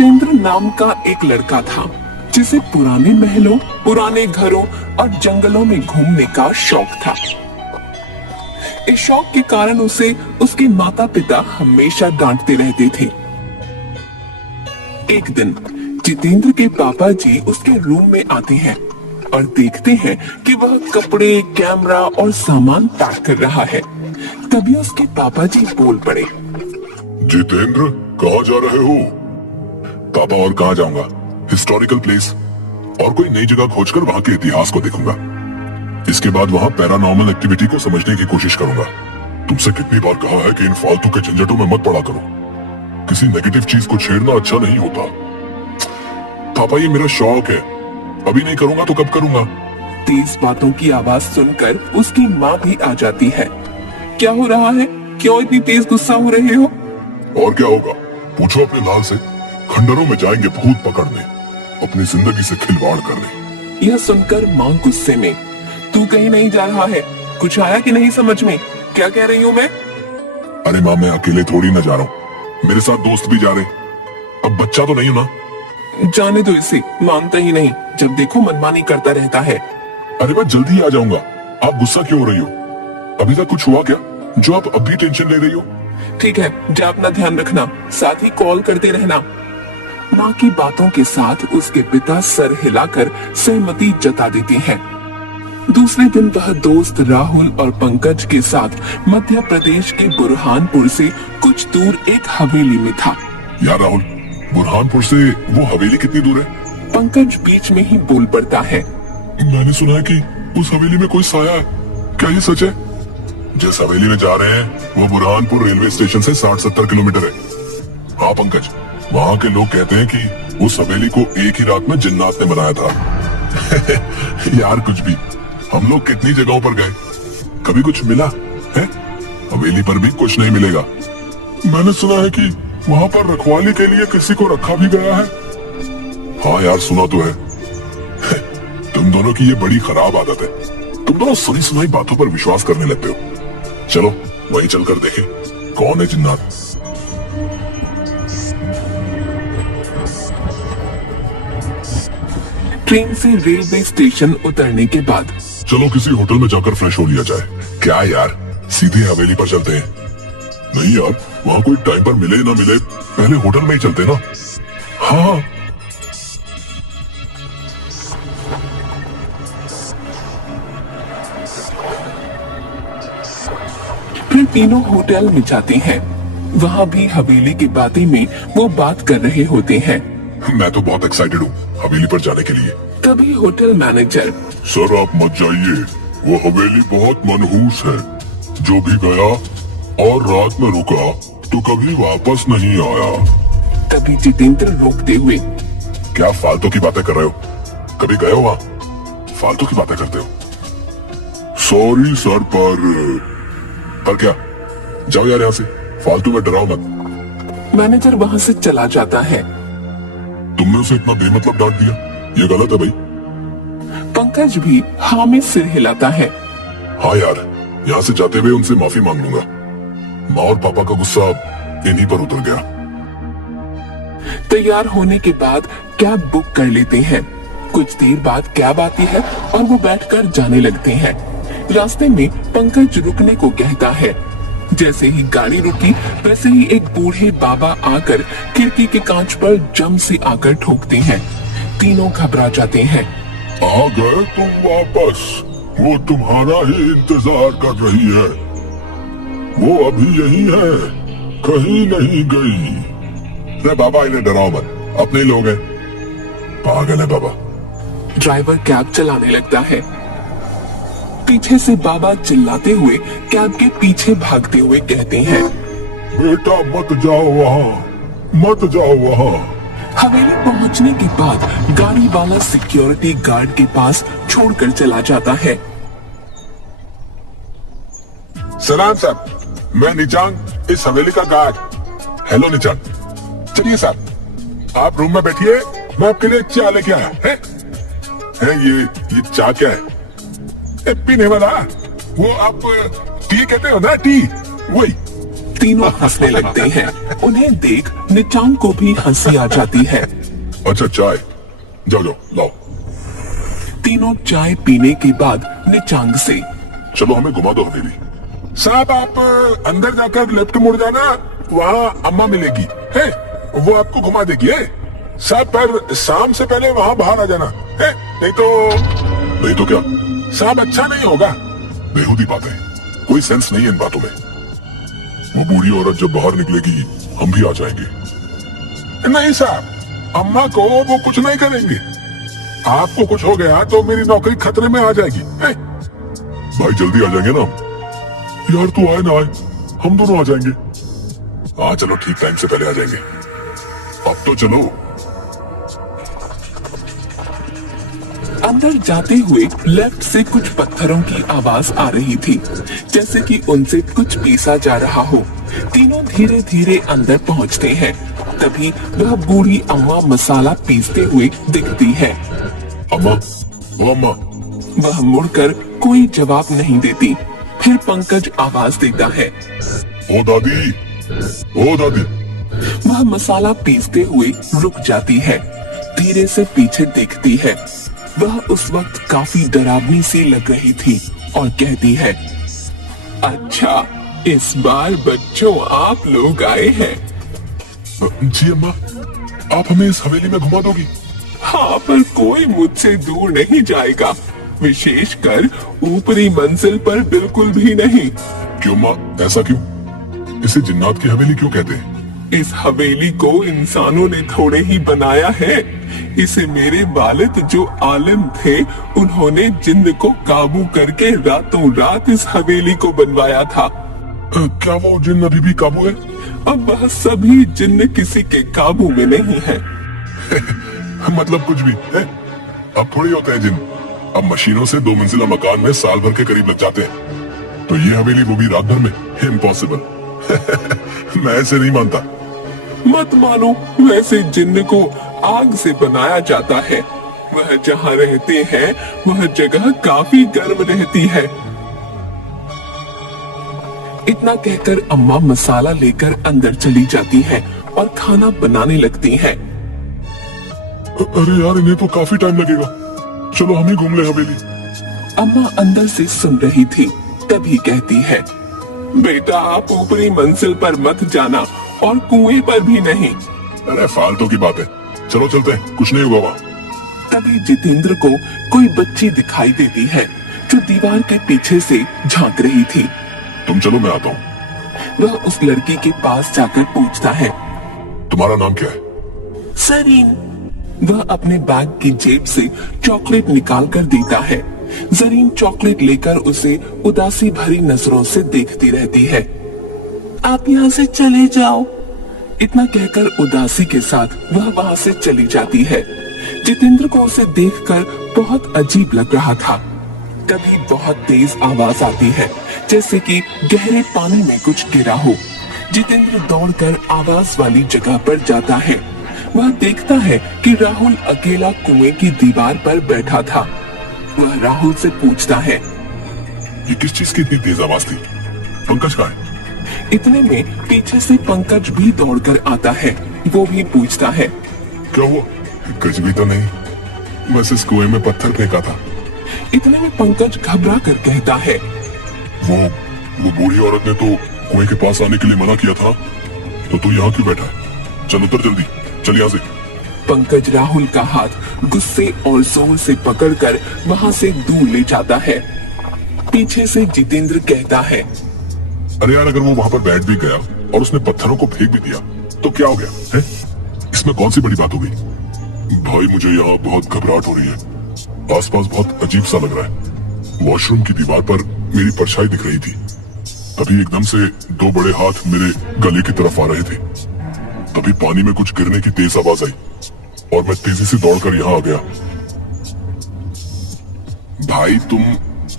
जितेंद्र नाम का एक लड़का था जिसे पुराने महलों, पुराने घरों और जंगलों में घूमने का शौक था। इस शौक के कारण उसे उसके माता पिता हमेशा डांटते रहते थे। एक दिन जितेंद्र के पापा जी उसके रूम में आते हैं और देखते हैं कि वह कपड़े, कैमरा और सामान पैक कर रहा है। तभी उसके पापा जी बोल पड़े। जितेंद्र, कहाँ जा रहे हो? पापा, और कहाँ जाऊंगा? हिस्टोरिकल प्लेस और कोई नई जगह खोजकर वहाँ के इतिहास को देखूंगा। इसके बाद वहाँ पैरानॉर्मल एक्टिविटी को समझने की कोशिश करूंगा। तुमसे कितनी बार कहा है कि इन फालतू के झंझटों में मत पड़ा करो। किसी नेगेटिव चीज को छेड़ना अच्छा नहीं होता। पापा, ये मेरा शौक है, अभी नहीं करूंगा तो कब करूंगा? तेज बातों की आवाज सुनकर उसकी माँ भी आ जाती है। क्या हो रहा है? क्यों इतनी तेज गुस्सा हो रहे हो? और क्या होगा, पूछो अपने लाल से। खंडरों में जाएंगे भूत पकड़ने, अपनी जिंदगी से खिलवाड़ करने। यह सुनकर माँ गुस्से में, तू कहीं नहीं जा रहा है? कुछ आया कि नहीं समझ में? क्या कह रही हूँ मैं? अरे माँ, मैं अकेले थोड़ी ना जा रहा हूँ, मेरे साथ दोस्त भी जा रहे। अब बच्चा तो नहीं हूं ना। जाने दो इसे, मानता ही नहीं, जब देखो मनमानी करता रहता है। अरे मैं जल्दी आ जाऊंगा, आप गुस्सा क्यों हो रही हो? अभी तक कुछ हुआ क्या जो आप अभी टेंशन ले रही हो? ठीक है, जा अपना ध्यान रखना, साथ ही कॉल करते रहना। माँ की बातों के साथ उसके पिता सर हिलाकर सहमति जता देते हैं। दूसरे दिन वह दोस्त राहुल और पंकज के साथ मध्य प्रदेश के बुरहानपुर से कुछ दूर एक हवेली में था। यार राहुल, बुरहानपुर से वो हवेली कितनी दूर है? पंकज बीच में ही बोल पड़ता है। मैंने सुना है कि उस हवेली में कोई साया है, क्या ये सच है? जिस हवेली में जा रहे हैं वो बुरहानपुर रेलवे स्टेशन से 60-70 किलोमीटर है। हाँ पंकज, वहाँ के लोग कहते हैं कि उस हवेली को एक ही रात में जिन्नात ने बनाया था। यार कुछ भी, हम लोग कितनी जगहों पर गए, कभी कुछ मिला है? हवेली पर भी कुछ नहीं मिलेगा। मैंने सुना है कि वहाँ पर रखवाली के लिए किसी को रखा भी गया है। हाँ यार, सुना तो है। तुम दोनों की ये बड़ी खराब आदत है, तुम दोनों सुनी सुनाई बातों पर विश्वास करने लगते हो। चलो वहीं चलकर देखें कौन है जिन्नात। ट्रेन से रेलवे स्टेशन उतरने के बाद चलो किसी होटल में जाकर फ्रेश हो लिया जाए। क्या यार, सीधे हवेली पर चलते हैं? नहीं यार, वहाँ कोई टाइम पर मिले ना मिले, पहले होटल में ही चलते ना। हाँ फिर तीनों होटल में जाते हैं। वहाँ भी हवेली की बातें में वो बात कर रहे होते हैं। मैं तो बहुत एक्साइटेड हूँ हवेली पर जाने के लिए। तभी होटल मैनेजर, सर आप मत जाइए, वो हवेली बहुत मनहूस है। जो भी गया और रात में रुका तो कभी वापस नहीं आया। तभी जितेंद्र रोकते हुए, क्या फालतू की बातें कर रहे हो? कभी गए हो वहाँ? फालतू की बातें करते हो। सॉरी सर, पर क्या? जाओ यार यहाँ से, फालतू में डराओ मत। मैनेजर वहाँ से चला जाता है। तुमने उसे इतना बेमतलब डांट दिया, ये गलत है भाई। पंकज भी हाँ में सिर हिलाता है। हाँ यार, यहाँ से जाते हुए उनसे माफी मांग लूंगा। माँ और पापा का गुस्सा इन्हीं पर उतर गया। तैयार होने के बाद कैब बुक कर लेते हैं। कुछ देर बाद कैब आती है और वो बैठकर जाने लगते हैं। रास्ते में पंकज रुकने को कहता है। जैसे ही गाड़ी रुकी वैसे ही एक बूढ़े बाबा आकर खिड़की के कांच पर जम से आकर ठोकते हैं। तीनों घबरा जाते हैं। आ गए तुम वापस, वो तुम्हारा ही इंतजार कर रही है। वो अभी यही है, कहीं नहीं गई। अरे बाबा, इन्हें डराओ मत, अपने लोग हैं। पागल है बाबा। ड्राइवर कैब चलाने लगता है। पीछे से बाबा चिल्लाते हुए कैब के पीछे भागते हुए कहते हैं, बेटा मत जाओ वहाँ, मत जाओ वहाँ। हवेली पहुंचने के बाद गाड़ी वाला सिक्योरिटी गार्ड के पास छोड़कर चला जाता है। सलाम सर, मैं निचांग, इस हवेली का गार्ड। हेलो निचांग, चलिए सर आप रूम में बैठिए, मैं आपके लिए चाय लेके आया है। ये चाय क्या है? पीने वाला, वो आप टी कहते हो ना, टी, वही। तीनों हंसने लगते हैं। उन्हें देख निचांग को भी हंसी आ जाती है। अच्छा चाय, जाओ जाओ लाओ। तीनों चाय पीने के बाद निचांग से, चलो हमें घुमा दो हवेली। साहब आप अंदर जाकर लेफ्ट मुड़ जाना, वहाँ अम्मा मिलेगी है, वो आपको घुमा देगी है। साहब पर शाम से पहले वहाँ बाहर आ जाना है, नहीं तो क्या साहब अच्छा नहीं होगा। बेहूदी बात है, कोई सेंस नहीं है इन बातों में। वो बूढ़ी औरत जब बाहर निकलेगी हम भी आ जाएंगे। नहीं साहब, अम्मा को वो कुछ नहीं करेंगे। आपको कुछ हो गया तो मेरी नौकरी खतरे में आ जाएगी है? भाई जल्दी आ जाएंगे ना हम। यार तू आए ना आए, हम दोनों आ जाएंगे। हाँ चलो ठीक, टाइम से पहले आ जाएंगे। अब तो चलो। अंदर जाते हुए लेफ्ट से कुछ पत्थरों की आवाज आ रही थी, जैसे कि उनसे कुछ पीसा जा रहा हो। तीनों धीरे धीरे अंदर पहुंचते हैं। तभी वह बूढ़ी अम्मा मसाला पीसते हुए दिखती है। अम्मा, वो अम्मा। वह मुड़कर कोई जवाब नहीं देती। फिर पंकज आवाज देता है, ओ दादी, ओ दादी। वह मसाला पीसते हुए रुक जाती है, धीरे से पीछे देखती है। वह उस वक्त काफी डरावनी सी लग रही थी और कहती है, अच्छा इस बार बच्चों आप लोग आए हैं। जी अम्मा, आप हमें इस हवेली में घुमा दोगी? हाँ, पर कोई मुझसे दूर नहीं जाएगा, विशेषकर ऊपरी मंजिल पर बिल्कुल भी नहीं। क्यों माँ, ऐसा क्यों? इसे जिन्नात की हवेली क्यों कहते हैं? इस हवेली को इंसानों ने थोड़े ही बनाया है। इसे मेरे वालिद जो आलिम थे, उन्होंने जिन्न को काबू करके रातों रात इस हवेली को बनवाया था। क्या वो जिन्न अभी भी काबू है? अब वह सभी जिन्न किसी के काबू में नहीं है। मतलब कुछ भी है? अब थोड़ी होते हैं जिन्न, अब मशीनों से 2 मंजिला मकान में साल भर के करीब लग जाते हैं। तो ये हवेली वो भी रात भर में? इम्पॉसिबल। मैं ऐसे नहीं मानता। मत मानो, वैसे जिन्न को आग से बनाया जाता है। वह जहाँ रहते हैं वह जगह काफी गर्म रहती है। इतना कहकर अम्मा मसाला लेकर अंदर चली जाती है और खाना बनाने लगती हैं। अरे यार, इन्हें तो काफी टाइम लगेगा, चलो हम ही घूम ले हवेली। अम्मा अंदर से सुन रही थी, तभी कहती है, बेटा आप ऊपरी मंजिल पर मत जाना और कुएं पर भी नहीं। अरे फालतू की बात है, चलो चलते हैं, कुछ नहीं हुआ वहाँ। तभी जितेंद्र को कोई बच्ची दिखाई देती है जो दीवार के पीछे से झांक रही थी। तुम चलो, मैं आता हूँ। वह उस लड़की के पास जाकर पूछता है, तुम्हारा नाम क्या है? जरीन। वह अपने बैग की जेब से चॉकलेट निकाल कर देता है। जरीन चॉकलेट लेकर उसे उदासी भरी नजरों से देखती रहती है। आप यहाँ से चले जाओ। इतना कहकर उदासी के साथ वह वहाँ से चली जाती है। जितेंद्र को उसे देखकर बहुत अजीब लग रहा था। तभी बहुत तेज आवाज आती है, जैसे कि गहरे पानी में कुछ गिरा हो। जितेंद्र दौड़कर आवाज वाली जगह पर जाता है। वह देखता है कि राहुल अकेला कुएं की दीवार पर बैठा था। वह राहुल से पूछता है, ये किस चीज की इतनी तेज आवाज थी? पंकज कहाँ है? इतने में पीछे से पंकज भी दौड़कर आता है। वो भी पूछता है, क्या हुआ? कुछ भी तो नहीं, बस इस कुएं में पत्थर फेंका था। इतने में पंकज घबरा कर कहता है, वो बूढ़ी औरत ने तो कुएं के पास आने के लिए मना किया था, तो तू यहाँ क्यों बैठा है? चल उतर जल्दी, चल यहाँ से। पंकज राहुल का हाथ गुस्से और जोर से पकड़कर वहाँ से दूर ले जाता है। पीछे से जितेंद्र कहता है, अरे यार, अगर वो वहाँ पर बैठ भी गया और उसने पत्थरों को फेंक भी दिया तो क्या हो गया है? इसमें कौन सी बड़ी बात हो गई? भाई मुझे यहाँ बहुत घबराहट हो रही है, आसपास बहुत अजीब सा लग रहा है। वॉशरूम की दीवार पर मेरी परछाई दिख रही थी। तभी एकदम से 2 बड़े हाथ मेरे गले की तरफ आ रहे थे। तभी पानी में कुछ गिरने की तेज आवाज आई और मैं तेजी से दौड़कर यहाँ आ गया। भाई तुम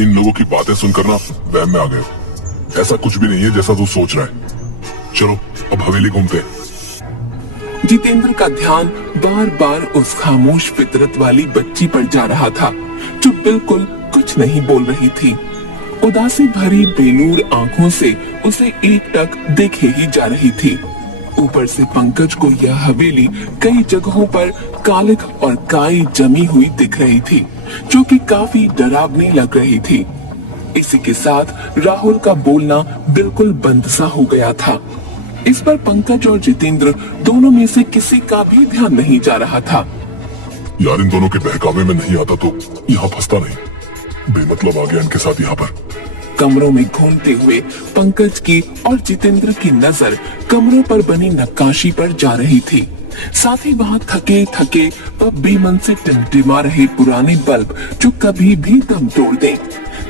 इन लोगों की बातें सुनकर ना वहम में आ गए हो। ऐसा कुछ भी नहीं है जैसा तू सोच रहा है। चलो अब हवेली घूमते हैं। जितेंद्र का ध्यान बार बार उस खामोश फितरत वाली बच्ची पर जा रहा था जो बिल्कुल कुछ नहीं बोल रही थी। उदासी भरी बेनूर आंखों से उसे एकटक देखे ही जा रही थी। ऊपर से पंकज को यह हवेली कई जगहों पर कालिख और काई जमी हुई दिख रही थी, जो कि काफी डरावनी लग रही थी। इसी के साथ राहुल का बोलना बिल्कुल बंद सा हो गया था। इस पर पंकज और जितेंद्र दोनों में से किसी का भी ध्यान नहीं जा रहा था। यार इन दोनों के बहकावे में नहीं आता तो यहाँ फंसता नहीं, बेमतलब आ गया इनके साथ यहाँ पर। कमरों में घूमते हुए पंकज की और जितेंद्र की नजर कमरों पर बनी नक्काशी पर जा रही थी। साथ ही वहाँ थके थके व बेमन से टिमटिमा रहे पुराने बल्ब जो कभी भी दम तोड़ दें।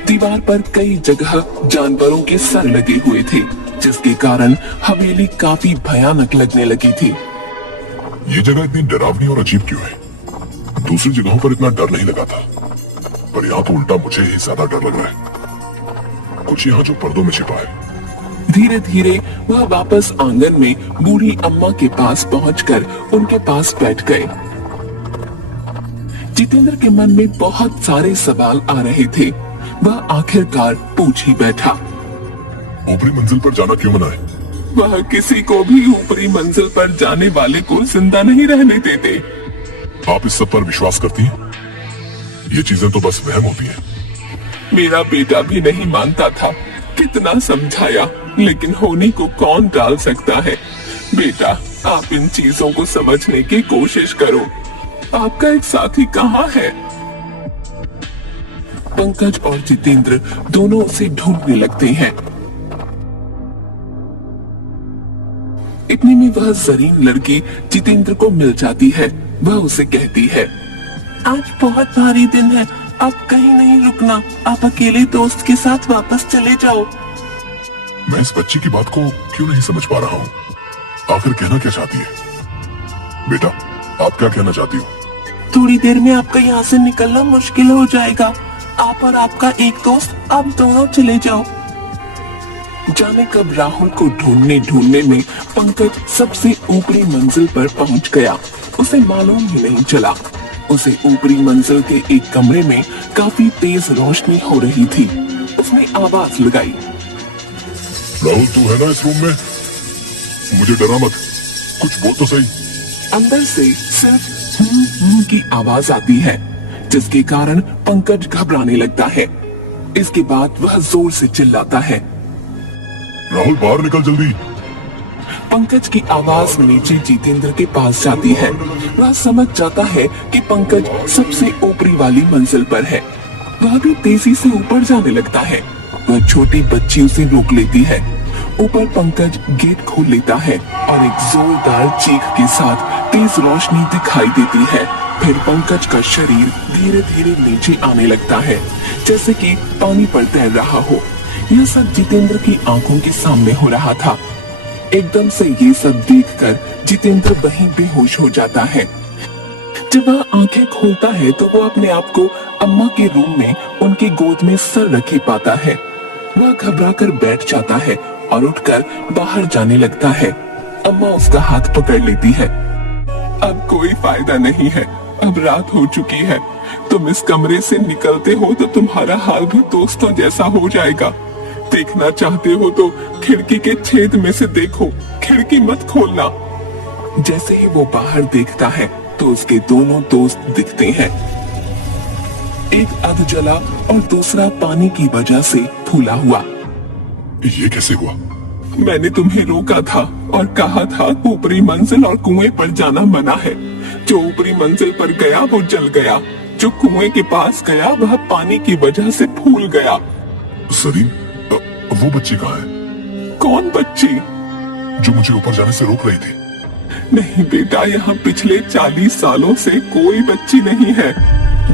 दीवार पर कई जगह जानवरों के सर लगे हुए थे, जिसके कारण हवेली काफी भयानक लगने लगी थी। ये जगह इतनी डरावनी और अजीब क्यों है? दूसरी जगहों पर इतना डर नहीं लगा था, पर यहाँ तो उल्टा मुझे ही ज्यादा डर लग रहा है। कुछ यहाँ जो पर्दों में छिपा है। धीरे धीरे वह वापस आंगन में बूढ़ी अम्मा के पास पहुंचकर उनके पास बैठ गए। जितेंद्र के मन में बहुत सारे सवाल आ रहे थे। वह आखिरकार पूछ ही बैठा, ऊपरी मंजिल पर जाना क्यों मना है? वह किसी को भी ऊपरी मंजिल पर जाने वाले को जिंदा नहीं रहने देते। आप इस सब पर विश्वास करती हैं? ये चीजें तो बस वहम होती हैं। मेरा बेटा भी नहीं मानता था, कितना समझाया, लेकिन होने को कौन टाल सकता है। बेटा, आप इन चीजों को समझने की कोशिश करो। आपका एक साथी कहाँ है? पंकज और जितेंद्र दोनों उसे ढूंढने लगते हैं। इतने में वह जरीन लड़की जितेंद्र को मिल जाती है। वह उसे कहती है, आज बहुत भारी दिन है, आप कहीं नहीं रुकना। आप अकेले दोस्त के साथ वापस चले जाओ। मैं इस बच्ची की बात को क्यों नहीं समझ पा रहा हूँ। आखिर कहना क्या चाहती है? बेटा, आप क्या कहना चाहती हो? थोड़ी देर में आपका यहाँ से निकलना मुश्किल हो जाएगा। आप और आपका एक दोस्त, आप दोनों चले जाओ। जाने कब राहुल को ढूंढने ढूंढने में पंकज सबसे ऊपरी मंजिल पर पहुंच गया। उसे मालूम ही नहीं चला। उसे ऊपरी मंजिल के एक कमरे में काफी तेज रोशनी हो रही थी। उसने आवाज लगाई, राहुल तू है ना इस रूम में? मुझे डरा मत, कुछ बोल तो सही। अंदर से सिर्फ की आवाज आती है, जिसके कारण पंकज घबराने लगता है। इसके बाद वह जोर से चिल्लाता है, राहुल बाहर निकल जल्दी। पंकज की आवाज नीचे जितेंद्र के पास जाती है। वह समझ जाता है कि पंकज सबसे ऊपरी वाली मंजिल पर है। वह भी तेजी से ऊपर जाने लगता है। वह छोटी बच्ची उसे रोक लेती है। ऊपर पंकज गेट खोल लेता है और एक जोरदार चीख के साथ तेज रोशनी दिखाई देती है। फिर पंकज का शरीर धीरे धीरे नीचे आने लगता है, जैसे कि पानी पर तैर रहा हो। यह सब जितेंद्र की आंखों के सामने हो रहा था। एकदम से ये सब देखकर जितेंद्र वहीं बेहोश हो जाता है। जब वह आंखें खोलता है तो वो अपने आप को अम्मा के रूम में उनकी गोद में सर रखे पाता है। वह घबराकर बैठ जाता है और उठकर बाहर जाने लगता है। अम्मा उसका हाथ पकड़ लेती है। अब कोई फायदा नहीं है, अब रात हो चुकी है। तुम इस कमरे से निकलते हो तो तुम्हारा हाल भी दोस्तों जैसा हो जाएगा। देखना चाहते हो तो खिड़की के छेद में से देखो, खिड़की मत खोलना। जैसे ही वो बाहर देखता है तो उसके दोनों दोस्त दिखते हैं। एक अध जला और दूसरा पानी की वजह से फूला हुआ। ये कैसे हुआ? मैंने तुम्हें रोका था और कहा था ऊपरी मंजिल और कुएं पर जाना मना है। जो ऊपरी मंजिल पर गया वो जल गया, जो कुएं के पास गया वह पानी की वजह से फूल गया। सलीम, वो बच्ची कहाँ है? कौन बच्ची? जो मुझे ऊपर जाने से रोक रही थी। नहीं बेटा, यहाँ पिछले 40 सालों से कोई बच्ची नहीं है।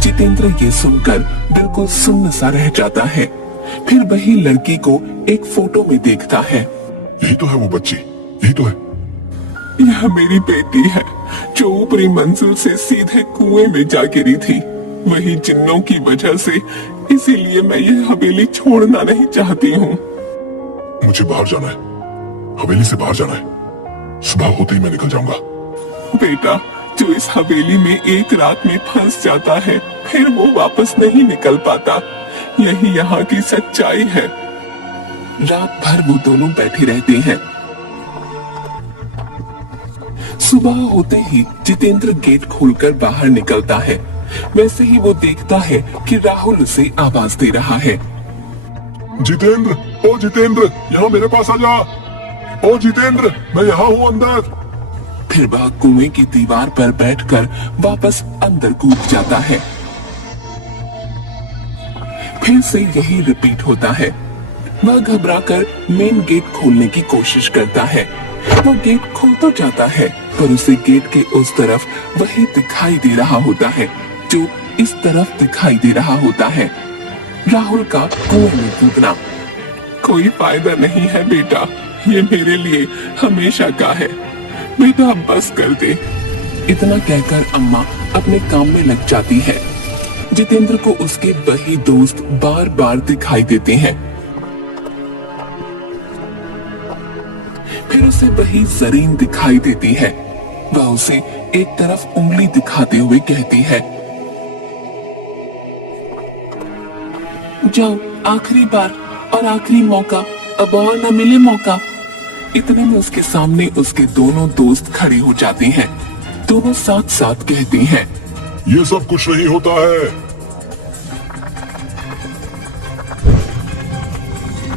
जितेंद्र ये सुनकर बिल्कुल सुन्न सा रह जाता है। फिर वही लड़की को एक फोटो में देखता है। यही तो है वो बच्ची, यही तो है। यह मेरी बेटी है जो ऊपरी मंजिल से सीधे कुएं में जा गिरी थी। वही जिन्नों की वजह से, इसीलिए मैं यह हवेली छोड़ना नहीं चाहती हूँ। मुझे बाहर जाना है, हवेली से बाहर जाना है। सुबह होते ही मैं निकल जाऊंगा। बेटा, जो इस हवेली में एक रात में फंस जाता है फिर वो वापस नहीं निकल पाता। यही यहाँ की सच्चाई है। रात भर वो दोनों बैठे रहते हैं। सुबह होते ही जितेंद्र गेट खोलकर बाहर निकलता है। वैसे ही वो देखता है कि राहुल उसे आवाज दे रहा है। जितेंद्र, ओ जितेंद्र, यहाँ मेरे पास आ जा। ओ जितेंद्र, मैं यहाँ हूँ अंदर। फिर वह कुएं की दीवार पर बैठकर वापस अंदर कूद जाता है। फिर से यही रिपीट होता है। वह घबराकर मेन गेट खोलने की कोशिश करता है। वो गेट खोल तो जाता है, पर उसे गेट के उस तरफ वही दिखाई दे रहा होता है जो इस तरफ दिखाई दे रहा होता है। राहुल का कुएं में कूदना। कोई फायदा नहीं है बेटा, ये मेरे लिए हमेशा का है। बेटा अब बस कर दे। इतना कहकर अम्मा अपने काम में लग जाती है। जितेंद्र को उसके वही दोस्त बार बार दिखाई देते हैं। फिर उसे वही जरीन दिखाई देती है। वह उसे एक तरफ उंगली दिखाते हुए कहती है, जाओ, आखिरी बार और आखिरी मौका, अब और न मिले मौका। इतने में उसके सामने उसके दोनों दोस्त खड़े हो जाते हैं। दोनों साथ साथ कहते हैं, ये सब कुछ नहीं होता है।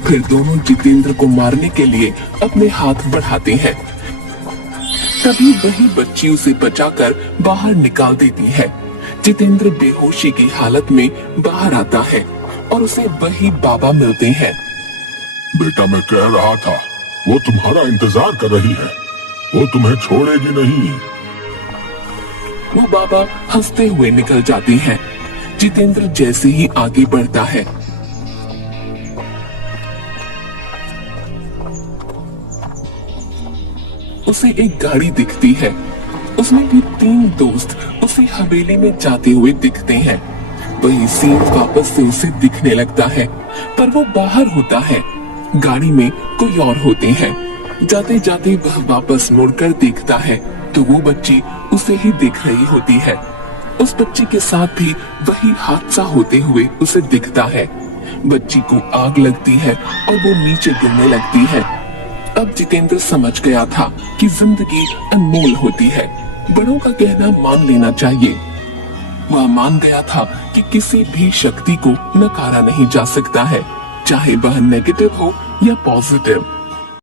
फिर दोनों जितेंद्र को मारने के लिए अपने हाथ बढ़ाते हैं। तभी वही बच्ची उसे बचाकर बाहर निकाल देती है। जितेंद्र बेहोशी की हालत में बाहर आता है और उसे वही बाबा मिलते हैं। बेटा, मैं कह रहा था, वो तुम्हारा इंतजार कर रही है, वो तुम्हें छोड़ेगी नहीं। वो बाबा हंसते हुए निकल जाते हैं। जितेंद्र जैसे ही आगे बढ़ता है, उसे एक गाड़ी दिखती है। उसमें भी 3 दोस्त उसे हवेली में जाते हुए दिखते हैं। वही सीन वापस से उसे दिखने लगता है, पर वो बाहर होता है। गाड़ी में कोई और होते हैं। जाते जाते वह वापस मुड़कर देखता है तो वो बच्ची उसे ही देख रही होती है। उस बच्ची के साथ भी वही हादसा होते हुए उसे दिखता है। बच्ची को आग लगती है और वो नीचे गिरने लगती है। अब जितेंद्र समझ गया था कि जिंदगी अनमोल होती है, बड़ों का कहना मान लेना चाहिए। वह मान गया था कि किसी भी शक्ति को नकारा नहीं जा सकता है, चाहे वह नेगेटिव हो या पॉजिटिव।